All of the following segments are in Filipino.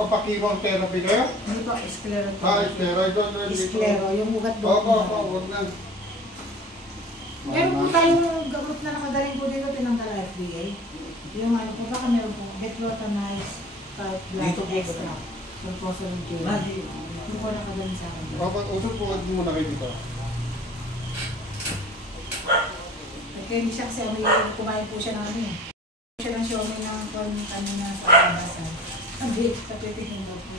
Magpapakimong therapy kayo? Hindi po, scleroid. Steroid doon. Sclero, yung ugat doon. Oo, huwag na. Meron po tayong gamot na nakagaling po dito, tinanggal FDA. Yung ano po, baka meron po, Detrotanized blood extra. Sulfosylin gel. Hindi po nakagaling sa akin. Usap po, huwag muna kayo dito. Kaya hindi siya kasi kumain po siya ng ano eh. Siya lang siya may ng kanina sa basan. Ang big, kapitin mo po.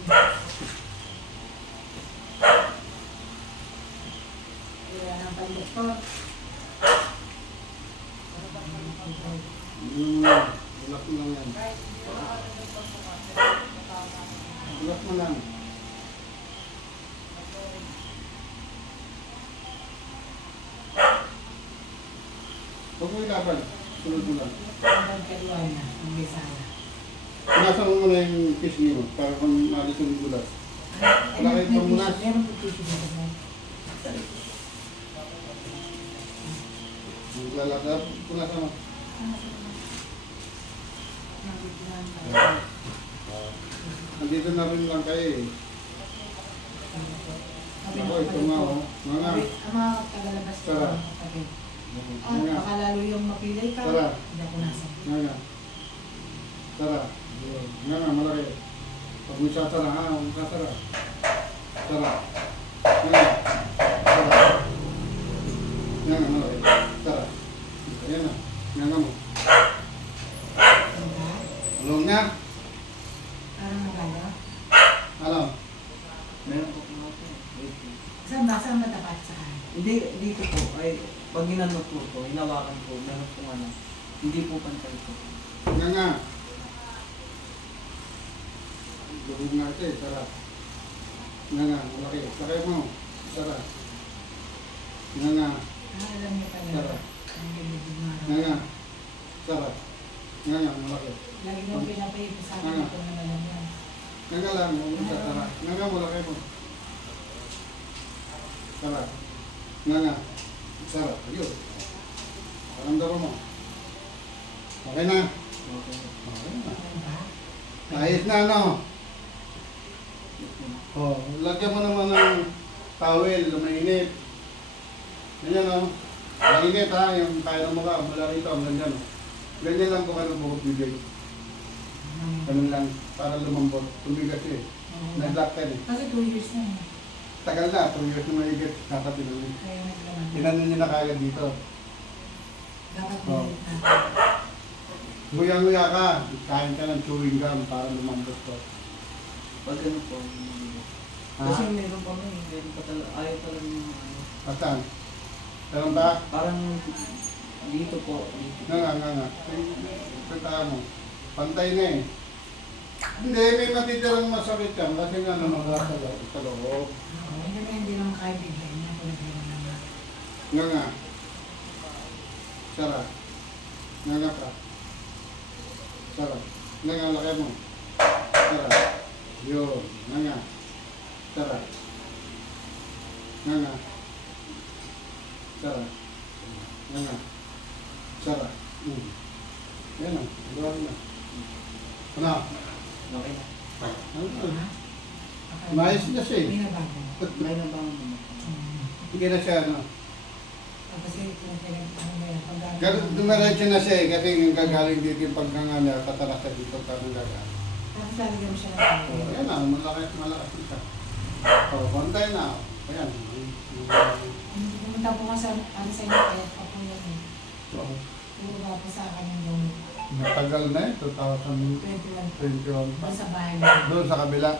Kaya nang palit po. Relax mo lang yan. Relax mo lang. Huwag mo ilaban. Sunod mo lang. Ang kaluan na, ang bisaya. Punasan mo muna yung pisngi mo para kung maalis yung gulas. Wala kayong pamunas. Meron po tissue dito mo. Maglalagap. Punasan mo. Nandito na rin lang kayo eh. Ako, ito nga o. Mga mga tagalabas ko. Tara. Baka lalo yung mapilay ka. Tara. Hindi ako nasa. Nga. Tara. Nga, malaki. Pag may sasara ha, huwag sasara. Tara. Nga. Tara. Nga, malaki. Tara. Ayan na. Nga mo. Along nga. Parang maganda. Alam. Meron po kung ako. Saan ba? Saan matapat sa kanan? Hindi, dito po. Ay, pag ginanot po po, hinawakan po, meron po ano. Hindi po pantay po. Nga nga. Lubog nga ito eh. Tara. Nga nga. Malaki. Sakay mo. Tara. Nga nga. Alam niyo pala. Tara. Ang gilid na. Nga nga. Tara. Nga nga. Malaki. Lagi mo pinapayip sa akin kung ano lang yan. Nga nga lang. Tara. Nga nga. Malaki mo. Tara. Nga nga. Tara. Ayun. Paramdaro mo. Okay na. Okay. Okay na. Ano ba? Ayos na ano. Oh, lagyan mo naman ng towel, lumainit. Ganyan o. Mainit ha, yung kaya ng mukha, mula rito, hanggang dyan. Ganyan lang po kayo bukot bibig. Ganun lang, para lumambot. Tumigas eh. Nag-lock ka eh. Kasi 2 years na eh. Tagal na, 2 years na mahigit. Nakatinuloy. Kaya naglaman. Tinanin niyo na kagad dito. Dapat Oh. nilit natin. Nguya-nguya ka, kain ka ng chewing gum para lumambot ko. Pag ano po, Ha? kasi meron pa meron pa talaga, ayaw talaga yung ano. Saan? Meron ba? Parang dito po, dito. Nga. Pagkaya mo. Pantay na eh. Hindi, may matitirang masakit yan kasi nga namaga sa loob. Oo, hindi naman kaya bigyan niya kung naglaman na. Nga. Sarap. Nga pa. Sarap. Nga, laki mo. Sarap. Yun. Nga. Sarap. Nga. Sarap. Nga. Sarap. Yan na. Gawa na. Ano? Okay na. Ano? Maayos na siya eh. May nabago. May nabangon naman. Hindi na siya ano. Kasi kung pinagpahang na yan, pag Dumiretso na siya eh, kasi yung gagaling dito yung pagkangala, katalas siya dito parang gagaan. tapos lalagyan mo siya So, ng ayan na, malakas siya. So, bantay na. Ayan. pumunta po ka sa ano sa inyo, kaya pa po yan eh. So, Puro ba po sa akin yung gamit. matagal na eh, 2021 21 pa. doon sa bahay mo. Doon sa kabila.